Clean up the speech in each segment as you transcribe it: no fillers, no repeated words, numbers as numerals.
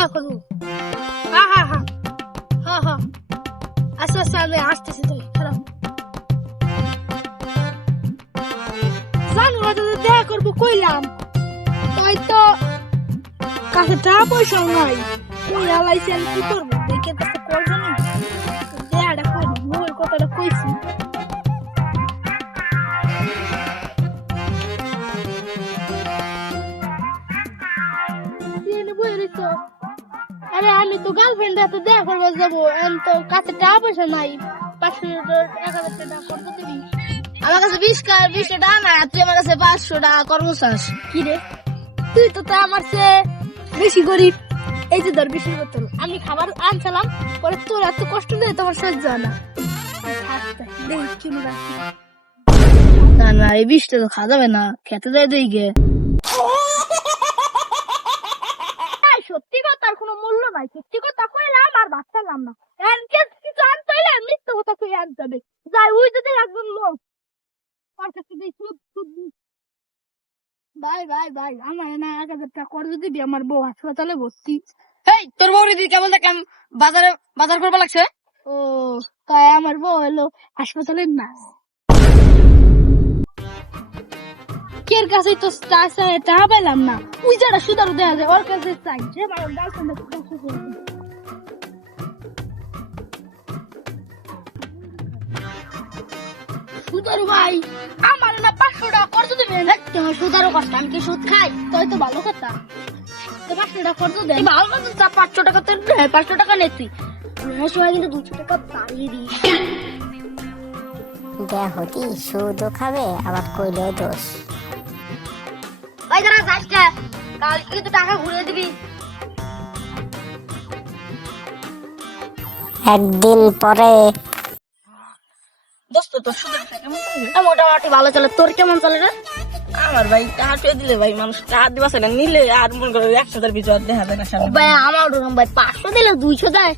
দেখা করবো। হ্যাঁ হ্যাঁ হ্যাঁ হ্যাঁ হ্যাঁ আচ্ছা আচ্ছা আমি আসতেছি তাই খারাপ জানো না তো দেখা করবো কইলাম তাই তো কাছে টাকা পয়সাও নাই ওই এলাইছি আমি কি করবো দেখে তো করবো না দেয়াটা করবো মোর কথাটা কইছি আরে আমি তো গার্লফ্রেন্ড তো দেখা করবো যাবো আমি তো কাছে টাকা পয়সা নাই 500 টাকা করবো দিবি আমার কাছে 20 টাকা না তুই আমার কাছে 500 টাকা করবো চাস কি রে তুই তো তা আমার চেয়ে বেশি গরিব এই যে ধর 20 বোতল আমি খাবার আনছিলাম পরে তোর এত কষ্ট নেই তোমার সহ্য হয় না না না এই 20 টাকা খাওয়া যাবে না খেতে যাই দেই গে সত্যি কথার কোনো মূল্য নাই সত্যি কথা কইলাম আর বাঁচলাম না কিছু আনতে হইলে মিথ্যে কথা কই আনতে হবে যাই ওই যদি একজন লোক ভাই ভাই ভাই আমার না 1000 টাকা করে দিবি আমার বউ হাসপাতালে ভর্তি এই তোর বউরি দি কেমন দেখ বাজার করবা লাগছে ও তাই আমার বউ হলো হাসপাতালের নার্স কের কাছে তো টাকা পাইলাম না ওই যারা সুদারু দেওয়া যায় ওর কাছে চাই যে আমার গার্লফ্রেন্ড সুদারু ভাই আমার না 500 টাকা খরচ দেবেন তোমার সুদারও কষ্ট আমি কি সুদ খাই তাই তো ভালো কথা তো 500 টাকা খরচ দেন ভালো কথা 500 টাকা তোর 500 টাকা নে তুই সময় কিন্তু 200 টাকা বাড়িয়ে দিই দেহতি সুদও খাবে আবার কইলে দোষ ভাই দাঁড়া যাচ্ছে কালকে কিন্তু টাকা ঘুরিয়ে দিবি একদিন পরে দোস্ত তোর সুদের কেমন চলে মোটামুটি ভালো চলে তোর কেমন চলে রে আমার ভাই টাকা পেয়ে দিলে ভাই মানুষ টাকা দিবা না নিলে আর মনে করো 100 ভিতর দেখা যায় না সামনে ভাই আমার ওরকম ভাই 500 দিলে 200 দেয়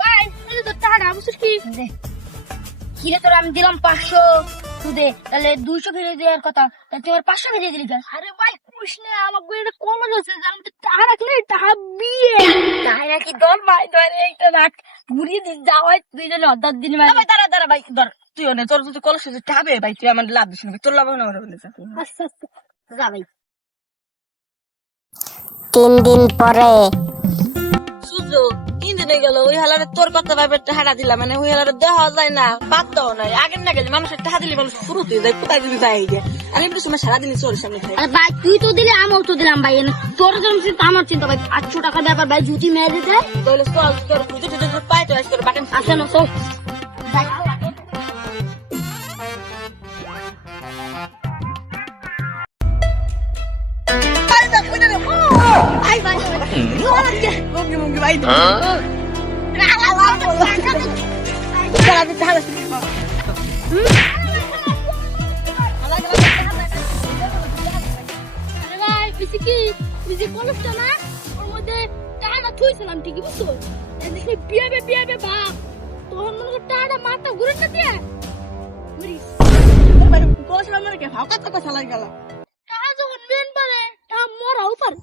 ভাই এই তো টাকা বুঝছিস কি কি রে তোর আমি দিলাম 500 সুদে তাহলে 200 ফিরে দেওয়ার কথা তাহলে তুই আমার 500 ফিরে দিলি আরে ভাই কৃষ্ণ আমার বইটা কমে যাচ্ছে জানো তো টাকা রাখলে টাকা বিয়ে তাই নাকি দর ভাই ধর এইটা রাখ ঘুরিয়ে দিস যাওয়াই দুইজনে অর্ধাৎ দিন ভাই দাঁড়া দাঁড়া ভাই ধর তুই অনেক তোর যদি কলেজ টাবে ভাই তুই আমার লাভ দিস না তোর লাভ না আমার বলে আচ্ছা আচ্ছা যা ভাই 3 দিন পরে সুজো 3 দিন গেল ওই হালারে তোর কথা ভাবে টাকা দিলাম মানে ওই হালারে দেওয়া যায় না বাদ দাও নাই আগের না গেলে মানুষের টাকা দিলে মানুষ শুরুতে যায় কোথায় দিন যায় আমি একটু সময় সারাদিন চোর সামনে খাই ভাই তুই তো দিলে আমিও তো দিলাম ভাই তোর জন্য আমার চিন্তা ভাই 800 টাকা ব্যাপার ভাই জুতি মেরে দিতে তাহলে তোর তোর পাই তো আজকে বাটন আসে না তো ঠিকই বুঝছো বিয়ে ভাব তখন মনে কর টাকাটা মাথা ঘুরে না দিয়ে টাকা যখন মেন পারে তা মরাও পারে